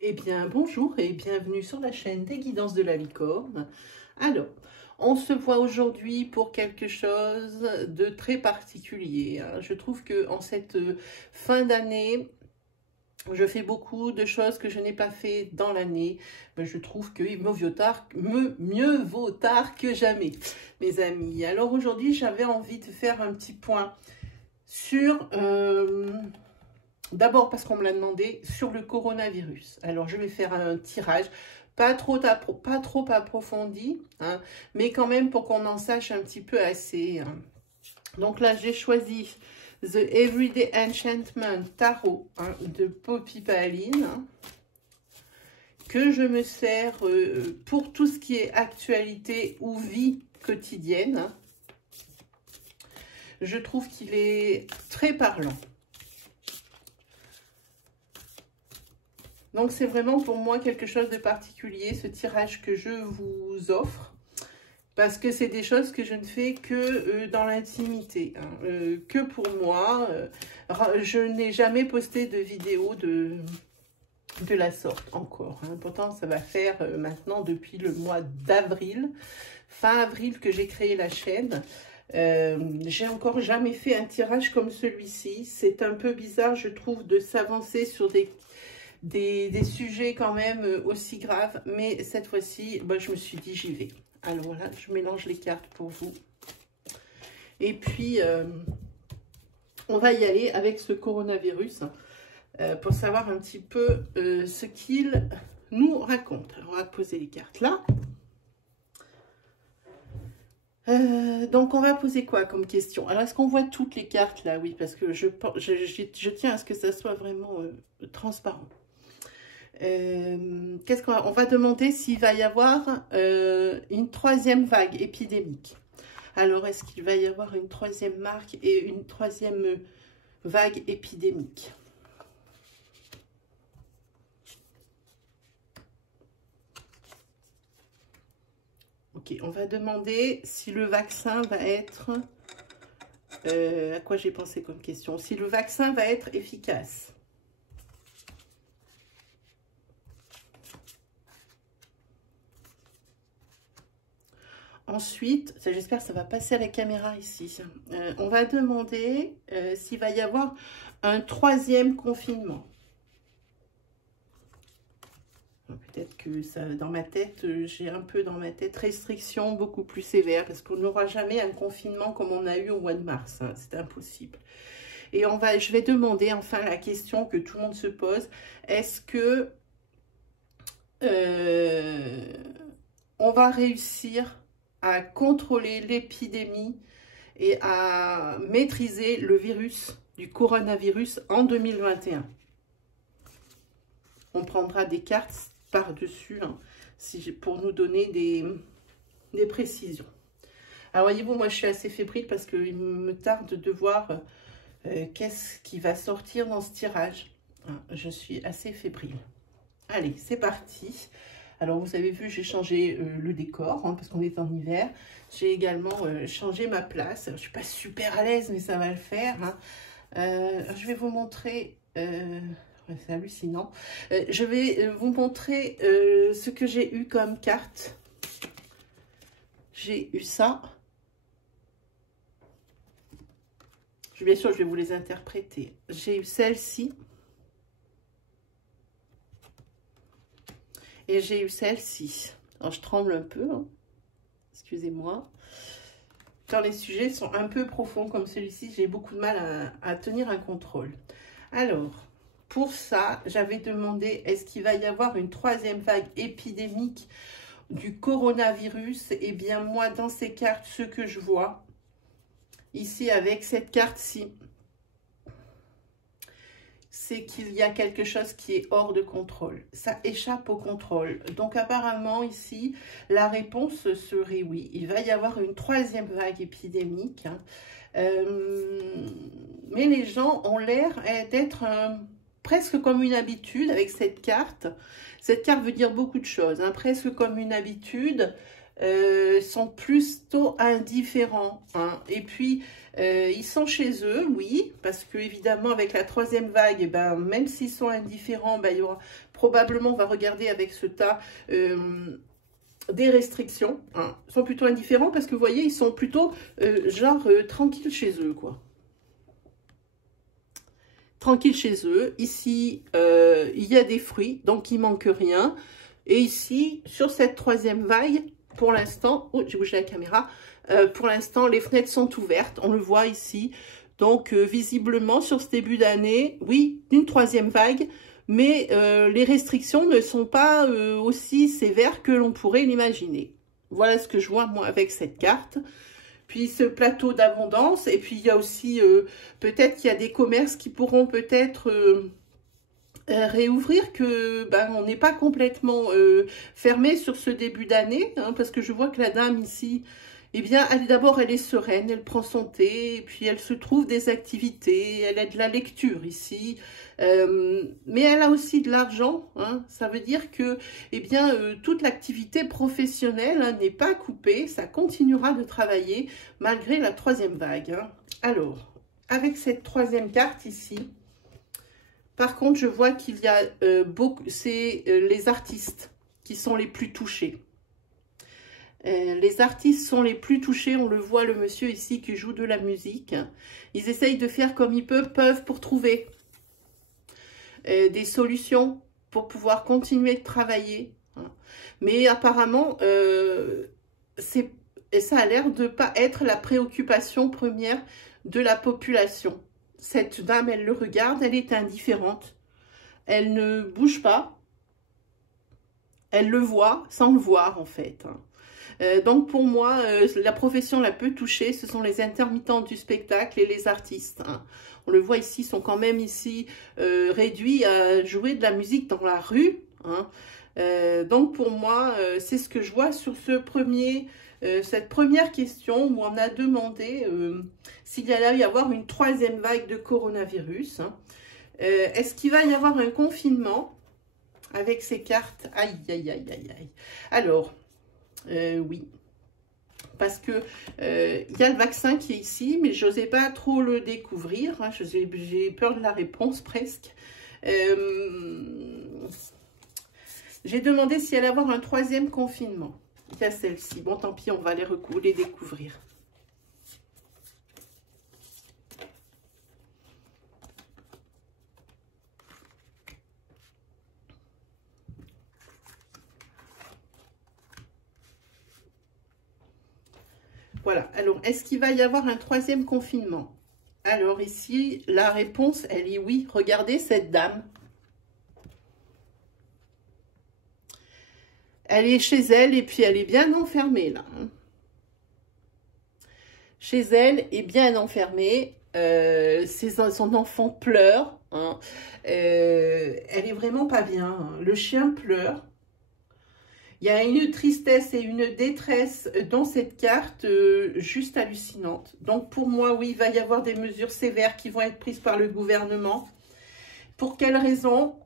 Eh bien, bonjour et bienvenue sur la chaîne des guidances de la licorne. Alors, on se voit aujourd'hui pour quelque chose de très particulier. Je trouve que en cette fin d'année, je fais beaucoup de choses que je n'ai pas fait dans l'année. Je trouve que mieux vaut tard que jamais, mes amis. Alors aujourd'hui, j'avais envie de faire un petit point sur... D'abord parce qu'on me l'a demandé sur le coronavirus. Alors, je vais faire un tirage, pas trop approfondi, hein, mais quand même pour qu'on en sache un petit peu assez. Hein. Donc là, j'ai choisi The Everyday Enchantment Tarot hein, de Poppy Paline, hein, que je me sers pour tout ce qui est actualité ou vie quotidienne. Hein. Je trouve qu'il est très parlant. Donc, c'est vraiment pour moi quelque chose de particulier, ce tirage que je vous offre. Parce que c'est des choses que je ne fais que dans l'intimité, hein, que pour moi. Je n'ai jamais posté de vidéo de la sorte encore. Hein. Pourtant, ça va faire maintenant depuis le mois d'avril, fin avril que j'ai créé la chaîne. J'ai encore jamais fait un tirage comme celui-ci. C'est un peu bizarre, je trouve, de s'avancer sur des sujets quand même aussi graves, mais cette fois-ci, je me suis dit j'y vais. Alors voilà, je mélange les cartes pour vous. Et puis, on va y aller avec ce coronavirus pour savoir un petit peu ce qu'il nous raconte. Alors, on va poser les cartes là. Donc, on va poser quoi comme question? Alors, est-ce qu'on voit toutes les cartes là? Oui, parce que je tiens à ce que ça soit vraiment transparent. Qu'est-ce qu'on va demander s'il va y avoir une troisième vague épidémique. Alors, est-ce qu'il va y avoir une troisième marque et une troisième vague épidémique? Ok, on va demander si le vaccin va être... à quoi j'ai pensé comme question? Si le vaccin va être efficace. Ensuite, j'espère que ça va passer à la caméra ici. On va demander s'il va y avoir un troisième confinement. Peut-être que ça, dans ma tête, j'ai un peu dans ma tête restriction beaucoup plus sévère parce qu'on n'aura jamais un confinement comme on a eu au mois de mars. Hein, c'est impossible. Et je vais demander enfin la question que tout le monde se pose. Est-ce que on va réussir à contrôler l'épidémie et à maîtriser le virus du coronavirus en 2021. On prendra des cartes par-dessus hein, pour nous donner des précisions. Alors voyez-vous, moi je suis assez fébrile parce qu'il me tarde de voir qu'est-ce qui va sortir dans ce tirage. Hein, je suis assez fébrile. Allez, c'est parti. Alors, vous avez vu, j'ai changé le décor, hein, parce qu'on est en hiver. J'ai également changé ma place. Alors, je ne suis pas super à l'aise, mais ça va le faire. Hein. Je vais vous montrer... c'est hallucinant. Je vais vous montrer ce que j'ai eu comme carte. J'ai eu ça. Bien sûr, je vais vous les interpréter. J'ai eu celle-ci. Et j'ai eu celle-ci. Alors, je tremble un peu. Hein. Excusez-moi. Quand les sujets sont un peu profonds comme celui-ci, j'ai beaucoup de mal à tenir un contrôle. Alors, pour ça, j'avais demandé, est-ce qu'il va y avoir une troisième vague épidémique du coronavirus? Eh bien, moi, dans ces cartes, ce que je vois, ici, avec cette carte-ci, c'est qu'il y a quelque chose qui est hors de contrôle. Ça échappe au contrôle. Donc, apparemment, ici, la réponse serait oui. Il va y avoir une troisième vague épidémique. Hein. Mais les gens ont l'air d'être presque comme une habitude avec cette carte. Cette carte veut dire beaucoup de choses. Hein. Presque comme une habitude. sont plutôt indifférents. Hein. Et puis, ils sont chez eux, oui, parce que évidemment, avec la troisième vague, eh ben, même s'ils sont indifférents, ben, il y aura probablement, on va regarder avec ce tas, des restrictions. Hein. Ils sont plutôt indifférents parce que, vous voyez, ils sont plutôt, tranquilles chez eux, quoi. Tranquilles chez eux. Ici, il y a des fruits, donc il manque rien. Et ici, sur cette troisième vague, pour l'instant, oh, j'ai bougé la caméra, pour l'instant, les fenêtres sont ouvertes, on le voit ici. Donc, visiblement, sur ce début d'année, oui, une troisième vague, mais les restrictions ne sont pas aussi sévères que l'on pourrait l'imaginer. Voilà ce que je vois, moi, avec cette carte. Puis ce plateau d'abondance, et puis il y a aussi, peut-être qu'il y a des commerces qui pourront peut-être réouvrir, que ben, on n'est pas complètement fermé sur ce début d'année, hein, parce que je vois que la dame ici, eh bien, d'abord elle est sereine, elle prend son thé, et puis elle se trouve des activités, elle a de la lecture ici, mais elle a aussi de l'argent, hein, ça veut dire que, eh bien, toute l'activité professionnelle hein, n'est pas coupée, ça continuera de travailler malgré la troisième vague. Hein. Alors, avec cette troisième carte ici, par contre, je vois qu'il y a c'est les artistes qui sont les plus touchés. Les artistes sont les plus touchés. On le voit, le monsieur ici qui joue de la musique. Ils essayent de faire comme ils peuvent pour trouver des solutions pour pouvoir continuer de travailler. Mais apparemment, ça a l'air de ne pas être la préoccupation première de la population. Cette dame, elle le regarde, elle est indifférente. Elle ne bouge pas. Elle le voit sans le voir, en fait. Donc, pour moi, la profession la plus touchée, ce sont les intermittents du spectacle et les artistes. Hein. On le voit ici, sont quand même ici réduits à jouer de la musique dans la rue. Hein. Donc, pour moi, c'est ce que je vois sur cette première question où on a demandé s'il allait y avoir une troisième vague de coronavirus. Hein. Est-ce qu'il va y avoir un confinement avec ces cartes? Aïe, aïe, aïe, aïe, aïe. Alors, oui. Parce que y a le vaccin qui est ici, mais je n'osais pas trop le découvrir. Hein. J'ai peur de la réponse presque. J'ai demandé s'il allait y avoir un troisième confinement. Il y a celle-ci. Bon, tant pis, on va les découvrir. Voilà. Alors, est-ce qu'il va y avoir un troisième confinement? Alors, ici, la réponse, elle est oui. Regardez cette dame. Elle est chez elle et puis elle est bien enfermée là. Chez elle est bien enfermée. Son enfant pleure. Hein. Elle est vraiment pas bien. Hein. Le chien pleure. Il y a une tristesse et une détresse dans cette carte juste hallucinante. Donc pour moi, oui, il va y avoir des mesures sévères qui vont être prises par le gouvernement. Pour quelles raisons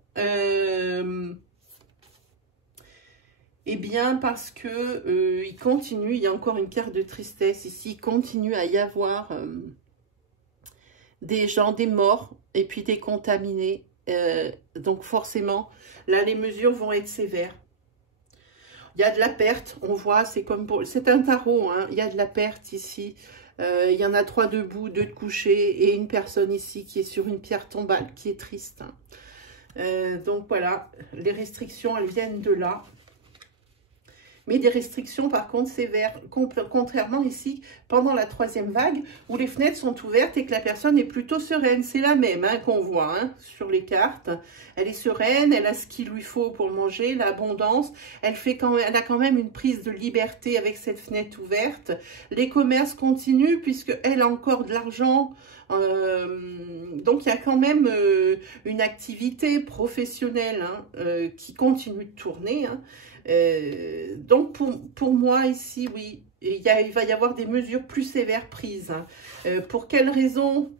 Eh bien, parce que il continue, il y a encore une carte de tristesse ici, il continue à y avoir des gens, des morts et puis des contaminés. Donc forcément, là, les mesures vont être sévères. Il y a de la perte, on voit, c'est comme pour... C'est un tarot, hein, il y a de la perte ici. Il y en a 3 debout, 2 de couchés et une personne ici qui est sur une pierre tombale, qui est triste. Donc voilà, les restrictions, elles viennent de là. Mais des restrictions par contre sévères, contrairement ici pendant la troisième vague où les fenêtres sont ouvertes et que la personne est plutôt sereine. C'est la même hein, qu'on voit hein, sur les cartes. Elle est sereine, elle a ce qu'il lui faut pour manger, l'abondance. Elle a quand même une prise de liberté avec cette fenêtre ouverte. Les commerces continuent puisqu'elle a encore de l'argent. Donc il y a quand même une activité professionnelle hein, qui continue de tourner. Hein. Donc pour moi ici, oui, il va y avoir des mesures plus sévères prises. Hein. Pour quelles raisons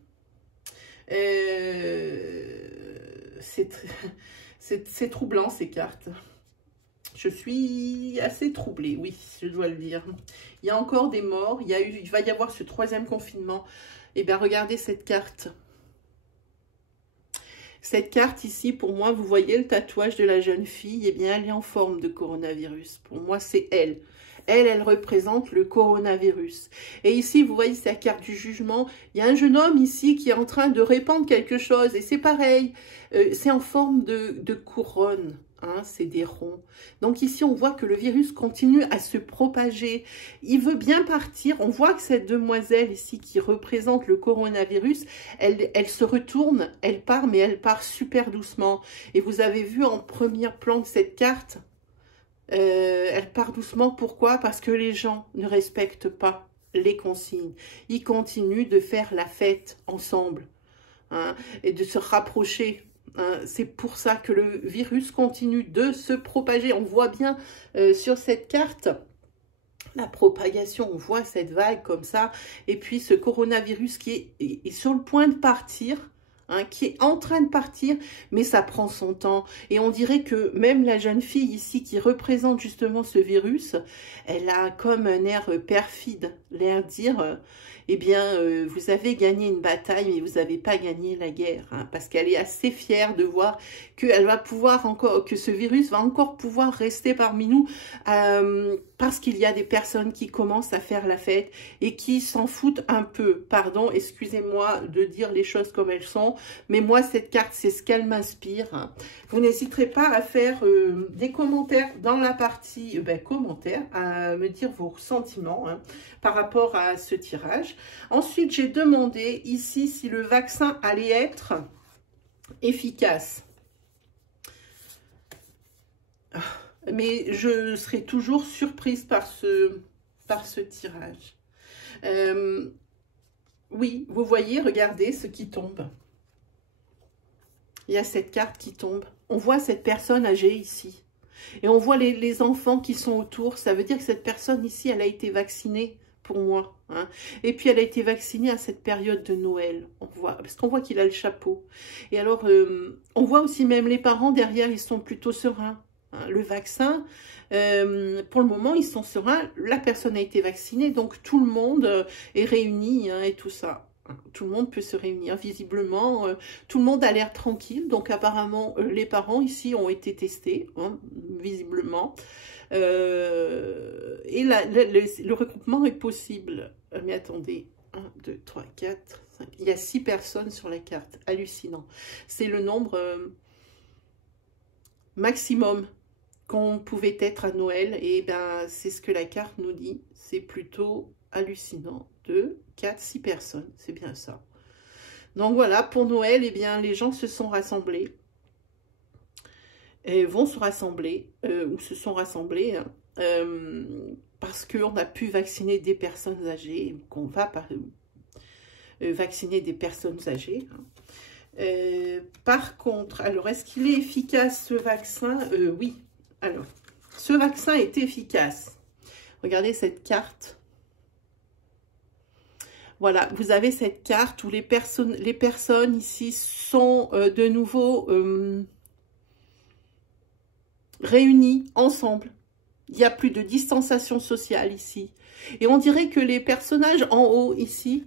c'est troublant ces cartes. Je suis assez troublée, oui, je dois le dire. Il y a encore des morts, il va y avoir ce 3e confinement. Eh bien, regardez cette carte. Cette carte ici, pour moi, vous voyez le tatouage de la jeune fille, eh bien, elle est en forme de coronavirus. Pour moi, c'est elle. Elle représente le coronavirus. Et ici, vous voyez, c'est la carte du jugement. Il y a un jeune homme ici qui est en train de répandre quelque chose. Et c'est pareil, c'est en forme de couronne. Hein, c'est des ronds. Donc ici, on voit que le virus continue à se propager. Il veut bien partir. On voit que cette demoiselle ici qui représente le coronavirus, elle se retourne, elle part, mais elle part super doucement. Et vous avez vu en premier plan de cette carte, elle part doucement. Pourquoi? Parce que les gens ne respectent pas les consignes. Ils continuent de faire la fête ensemble, hein, et de se rapprocher. C'est pour ça que le virus continue de se propager. On voit bien sur cette carte la propagation, on voit cette vague comme ça. Et puis ce coronavirus qui est sur le point de partir, hein, qui est en train de partir, mais ça prend son temps. Et on dirait que même la jeune fille ici qui représente justement ce virus, elle a comme un air perfide, l'air de dire... eh bien, vous avez gagné une bataille, mais vous n'avez pas gagné la guerre, hein, parce qu'elle est assez fière de voir qu'elle va pouvoir encore, que ce virus va encore pouvoir rester parmi nous, parce qu'il y a des personnes qui commencent à faire la fête et qui s'en foutent un peu. Pardon, excusez-moi de dire les choses comme elles sont, mais moi, cette carte, c'est ce qu'elle m'inspire. Hein. Vous n'hésiterez pas à faire des commentaires dans la partie commentaires, à me dire vos sentiments, hein, par rapport à ce tirage. Ensuite, j'ai demandé ici si le vaccin allait être efficace. Mais je serai toujours surprise par ce tirage. Oui, vous voyez, regardez ce qui tombe. Il y a cette carte qui tombe. On voit cette personne âgée ici. Et on voit les enfants qui sont autour. Ça veut dire que cette personne ici, elle a été vaccinée. Pour moi, hein. Et puis elle a été vaccinée à cette période de Noël, on voit, parce qu'on voit qu'il a le chapeau. Et alors, on voit aussi même les parents derrière, ils sont plutôt sereins. Hein. Le vaccin, pour le moment, ils sont sereins. La personne a été vaccinée, donc tout le monde est réuni, hein, et tout ça. Tout le monde peut se réunir, visiblement, tout le monde a l'air tranquille. Donc apparemment, les parents ici ont été testés, hein, visiblement. Et le regroupement est possible. Mais attendez, 1, 2, 3, 4, 5. Il y a 6 personnes sur la carte. Hallucinant. C'est le nombre maximum qu'on pouvait être à Noël. Et ben, c'est ce que la carte nous dit. C'est plutôt hallucinant. 2, 4, 6 personnes. C'est bien ça. Donc voilà, pour Noël, eh bien, les gens se sont rassemblés. Et vont se rassembler, ou se sont rassemblés, hein, parce qu'on a pu vacciner des personnes âgées, qu'on va vacciner des personnes âgées. Hein. Par contre, alors, est-ce qu'il est efficace ce vaccin? Oui. Alors, ce vaccin est efficace. Regardez cette carte. Voilà, vous avez cette carte où les personnes ici sont de nouveau... réunis ensemble. Il n'y a plus de distanciation sociale ici. Et on dirait que les personnages en haut ici,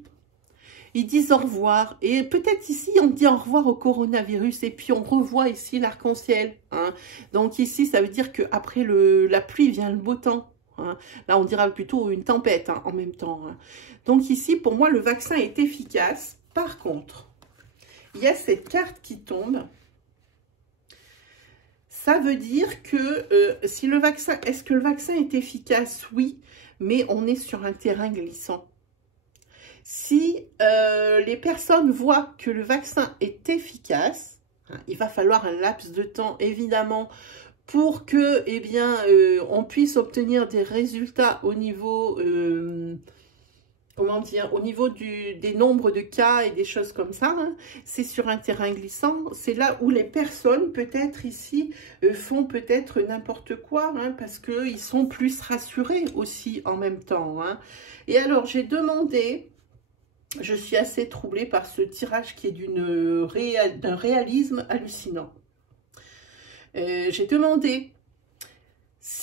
ils disent au revoir. Et peut-être ici, on dit au revoir au coronavirus. Et puis on revoit ici l'arc-en-ciel. Hein. Donc ici, ça veut dire qu'après la pluie vient le beau temps. Hein. Là, on dira plutôt une tempête, hein, en même temps. Hein. Donc ici, pour moi, le vaccin est efficace. Par contre, il y a cette carte qui tombe. Ça veut dire que si le vaccin, est-ce que le vaccin est efficace? Oui, mais on est sur un terrain glissant. Si les personnes voient que le vaccin est efficace, hein, il va falloir un laps de temps, évidemment, pour que, eh bien, on puisse obtenir des résultats au niveau... comment dire, au niveau des nombres de cas et des choses comme ça, hein, c'est sur un terrain glissant. C'est là où les personnes, peut-être ici, font peut-être n'importe quoi, hein, parce qu'ils sont plus rassurés aussi en même temps. Hein. Et alors, j'ai demandé, je suis assez troublée par ce tirage qui est d'un réalisme hallucinant. J'ai demandé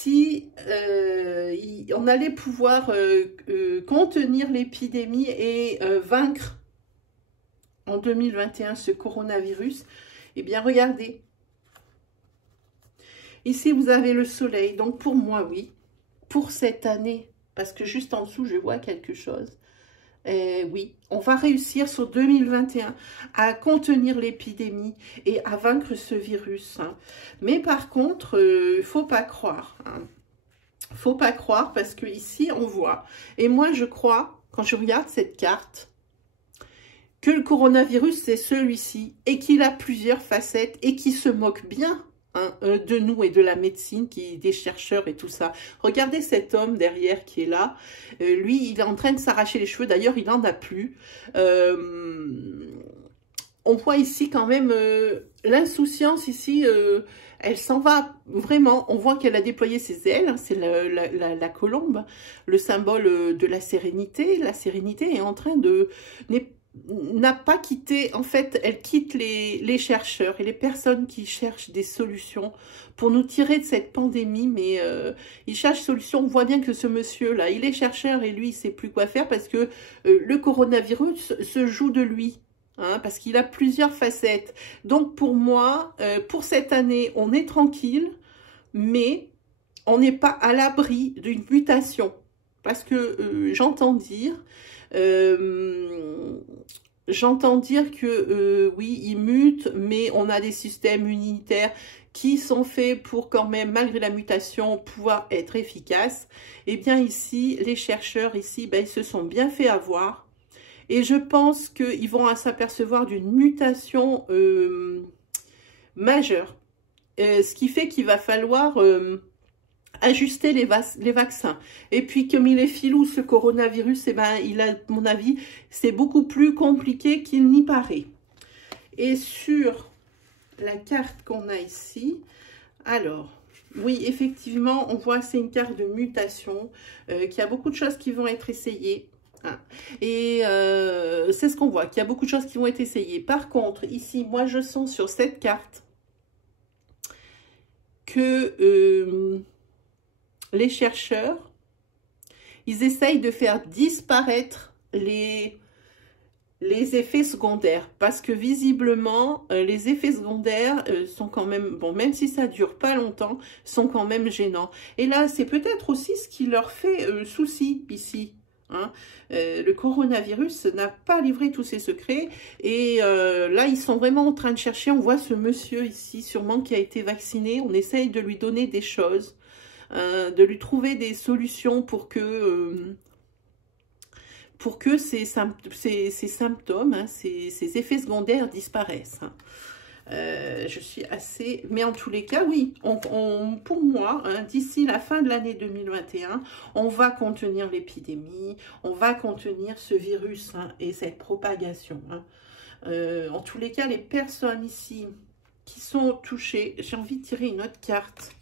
si on allait pouvoir contenir l'épidémie et vaincre en 2021 ce coronavirus, eh bien regardez, ici vous avez le soleil, donc pour moi oui, pour cette année, parce que juste en dessous je vois quelque chose, oui, on va réussir sur 2021 à contenir l'épidémie et à vaincre ce virus, hein. Mais par contre, faut pas croire, hein. Faut pas croire parce que ici on voit, et moi je crois, quand je regarde cette carte, que le coronavirus c'est celui-ci et qu'il a plusieurs facettes et qu'il se moque bien, hein, de nous et de la médecine, des chercheurs et tout ça. Regardez cet homme derrière qui est là, lui il est en train de s'arracher les cheveux, d'ailleurs il n'en a plus. On voit ici quand même l'insouciance ici, elle s'en va vraiment, on voit qu'elle a déployé ses ailes, hein, c'est la colombe, le symbole de la sérénité est en train de... n'a pas quitté, en fait, elle quitte les chercheurs et les personnes qui cherchent des solutions pour nous tirer de cette pandémie, mais il cherche solution. On voit bien que ce monsieur-là, il est chercheur et lui, il ne sait plus quoi faire parce que le coronavirus se joue de lui, hein, parce qu'il a plusieurs facettes. Donc, pour moi, pour cette année, on est tranquille, mais on n'est pas à l'abri d'une mutation. Parce que j'entends dire que oui, il mute, mais on a des systèmes immunitaires qui sont faits pour quand même, malgré la mutation, pouvoir être efficaces. Et bien ici, les chercheurs ici, ben, ils se sont bien fait avoir. Et je pense qu'ils vont s'apercevoir d'une mutation majeure. Ce qui fait qu'il va falloir... ajuster les vaccins. Et puis, comme il est filou, ce coronavirus, eh ben, il a, à mon avis, c'est beaucoup plus compliqué qu'il n'y paraît. Et sur la carte qu'on a ici, alors, oui, effectivement, on voit que c'est une carte de mutation, qu'il y a beaucoup de choses qui vont être essayées. Hein. Et c'est ce qu'on voit, qu'il y a beaucoup de choses qui vont être essayées. Par contre, ici, moi, je sens sur cette carte que... les chercheurs, ils essayent de faire disparaître les effets secondaires. Parce que visiblement, les effets secondaires sont quand même, bon, même si ça dure pas longtemps, sont quand même gênants. Et là, c'est peut-être aussi ce qui leur fait souci ici. Hein. Le coronavirus n'a pas livré tous ses secrets. Et là, ils sont vraiment en train de chercher. On voit ce monsieur ici, sûrement qui a été vacciné. On essaye de lui donner des choses. De lui trouver des solutions pour que ces symptômes, hein, ces effets secondaires disparaissent. Hein. Je suis assez... Mais en tous les cas, oui, pour moi, hein, d'ici la fin de l'année 2021, on va contenir l'épidémie, on va contenir ce virus, hein, et cette propagation. Hein. En tous les cas, les personnes ici qui sont touchées, j'ai envie de tirer une autre carte.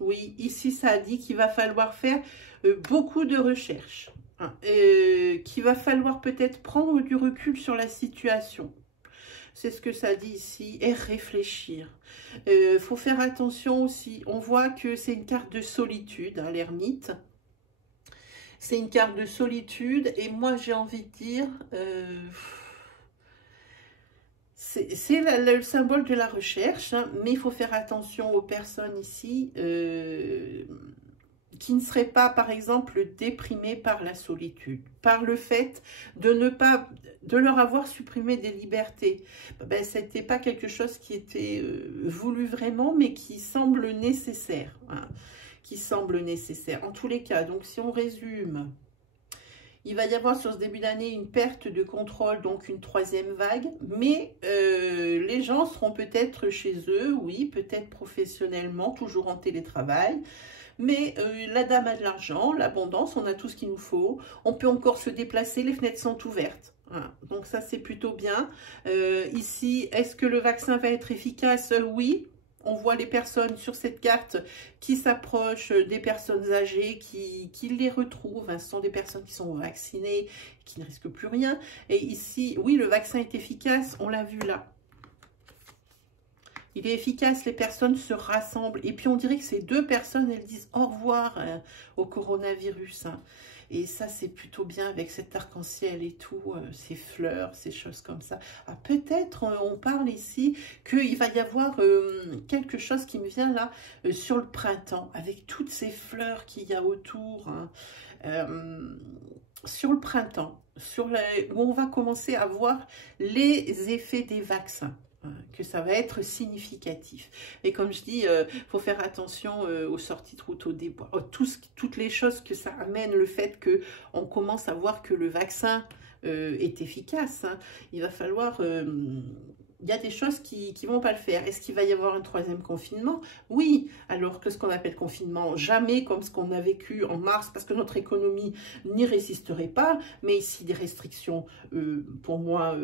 Oui, ici, ça a dit qu'il va falloir faire beaucoup de recherches. Hein, qu'il va falloir peut-être prendre du recul sur la situation. C'est ce que ça dit ici. Et réfléchir. Faut faire attention aussi. On voit que c'est une carte de solitude, hein, l'ermite. C'est une carte de solitude. Et moi, j'ai envie de dire... c'est le symbole de la recherche, hein, mais il faut faire attention aux personnes ici qui ne seraient pas, par exemple, déprimées par la solitude, par le fait de leur avoir supprimé des libertés. Ben, ce n'était pas quelque chose qui était voulu vraiment, mais qui semble nécessaire. Hein, qui semble nécessaire. En tous les cas, donc si on résume... Il va y avoir sur ce début d'année une perte de contrôle, donc une troisième vague. Mais les gens seront peut-être chez eux, oui, peut-être professionnellement, toujours en télétravail. Mais la dame a de l'argent, l'abondance, on a tout ce qu'il nous faut. On peut encore se déplacer, les fenêtres sont ouvertes. Voilà. Donc ça, c'est plutôt bien. Ici, est-ce que le vaccin va être efficace? Oui. On voit les personnes sur cette carte qui s'approchent des personnes âgées, qui les retrouvent. Hein, ce sont des personnes qui sont vaccinées, qui ne risquent plus rien. Et ici, oui, le vaccin est efficace, on l'a vu là. Il est efficace, les personnes se rassemblent. Et puis on dirait que ces deux personnes, elles disent au revoir au coronavirus. Hein. Et ça, c'est plutôt bien avec cet arc-en-ciel et tout, ces fleurs, ces choses comme ça. Ah, peut-être, on parle ici qu'il va y avoir quelque chose qui me vient là sur le printemps, avec toutes ces fleurs qu'il y a autour. Hein. Sur le printemps, où on va commencer à voir les effets des vaccins. Que ça va être significatif. Et comme je dis, faut faire attention aux sorties de route, au débois, toutes les choses que ça amène, le fait qu'on commence à voir que le vaccin est efficace. Hein. Il va falloir... il y a des choses qui ne vont pas le faire. Est-ce qu'il va y avoir un troisième confinement? Oui. Alors que ce qu'on appelle confinement, jamais comme ce qu'on a vécu en mars, parce que notre économie n'y résisterait pas. Mais ici, des restrictions, pour moi,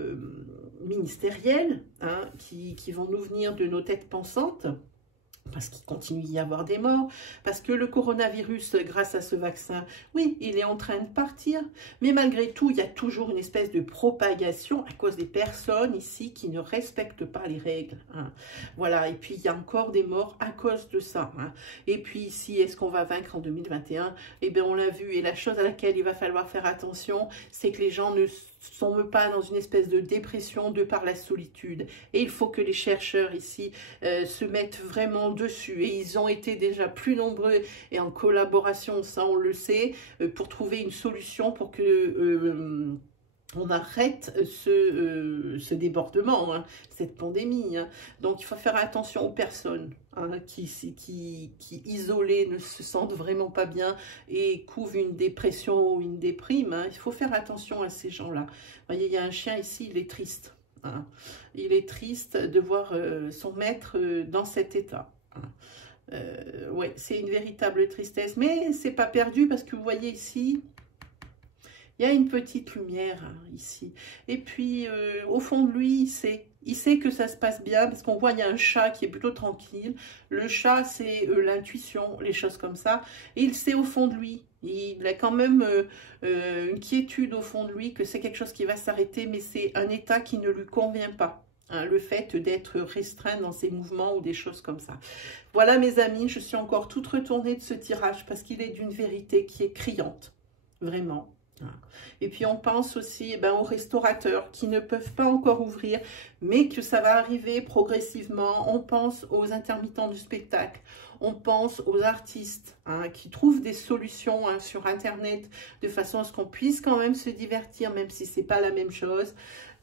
ministérielles, hein, qui vont nous venir de nos têtes pensantes. Parce qu'il continue d'y avoir des morts, parce que le coronavirus, grâce à ce vaccin, oui, il est en train de partir, mais malgré tout, il y a toujours une espèce de propagation à cause des personnes ici qui ne respectent pas les règles. Hein. Voilà, et puis il y a encore des morts à cause de ça. Hein. Et puis ici, est-ce qu'on va vaincre en 2021? Eh bien, on l'a vu, et la chose à laquelle il va falloir faire attention, c'est que les gens ne sont pas dans une espèce de dépression de par la solitude. Et il faut que les chercheurs ici se mettent vraiment dessus. Et ils ont été déjà plus nombreux et en collaboration, ça on le sait, pour trouver une solution pour que... on arrête ce débordement, hein, cette pandémie. Hein. Donc, il faut faire attention aux personnes hein, qui isolées, ne se sentent vraiment pas bien et couvrent une dépression ou une déprime. Hein. Il faut faire attention à ces gens-là. Vous voyez, il y a un chien ici, il est triste. Hein. Il est triste de voir son maître dans cet état. Hein. Ouais, c'est une véritable tristesse. Mais c'est pas perdu parce que vous voyez ici... Il y a une petite lumière hein, ici. Et puis, au fond de lui, il sait que ça se passe bien parce qu'on voit il y a un chat qui est plutôt tranquille. Le chat, c'est l'intuition, les choses comme ça. Et il sait au fond de lui. Il a quand même une quiétude au fond de lui que c'est quelque chose qui va s'arrêter, mais c'est un état qui ne lui convient pas. Hein, le fait d'être restreint dans ses mouvements ou des choses comme ça. Voilà mes amis, je suis encore toute retournée de ce tirage parce qu'il est d'une vérité qui est criante. Vraiment. Et puis on pense aussi aux restaurateurs qui ne peuvent pas encore ouvrir, mais que ça va arriver progressivement. On pense aux intermittents du spectacle, on pense aux artistes hein, qui trouvent des solutions hein, sur Internet de façon à ce qu'on puisse quand même se divertir, même si c'est pas la même chose.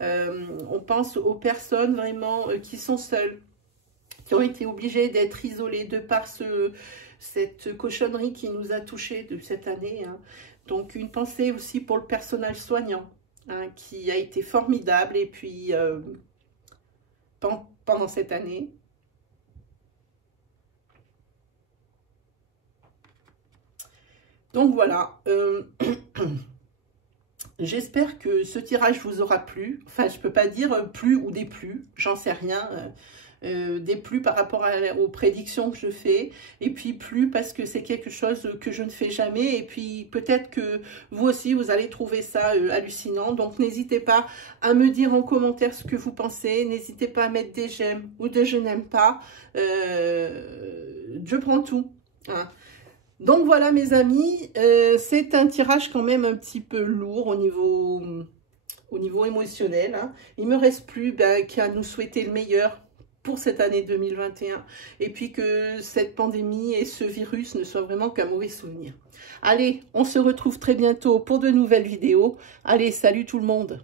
On pense aux personnes vraiment qui sont seules, qui ont été obligées d'être isolées de par cette cochonnerie qui nous a touchés de cette année. Hein. Donc, une pensée aussi pour le personnel soignant, hein, qui a été formidable. Et puis, pendant cette année. Donc, voilà. J'espère que ce tirage vous aura plu. Enfin, je ne peux pas dire plus ou déplu. J'en sais rien. Déplu par rapport aux prédictions que je fais, et puis plus parce que c'est quelque chose que je ne fais jamais, et puis peut-être que vous aussi vous allez trouver ça hallucinant. Donc n'hésitez pas à me dire en commentaire ce que vous pensez, n'hésitez pas à mettre des j'aime ou des je n'aime pas, je prends tout hein. Donc voilà mes amis, c'est un tirage quand même un petit peu lourd au niveau émotionnel hein. Il me reste plus qu'à nous souhaiter le meilleur pour cette année 2021, et puis que cette pandémie et ce virus ne soient vraiment qu'un mauvais souvenir. Allez, on se retrouve très bientôt pour de nouvelles vidéos. Allez, salut tout le monde!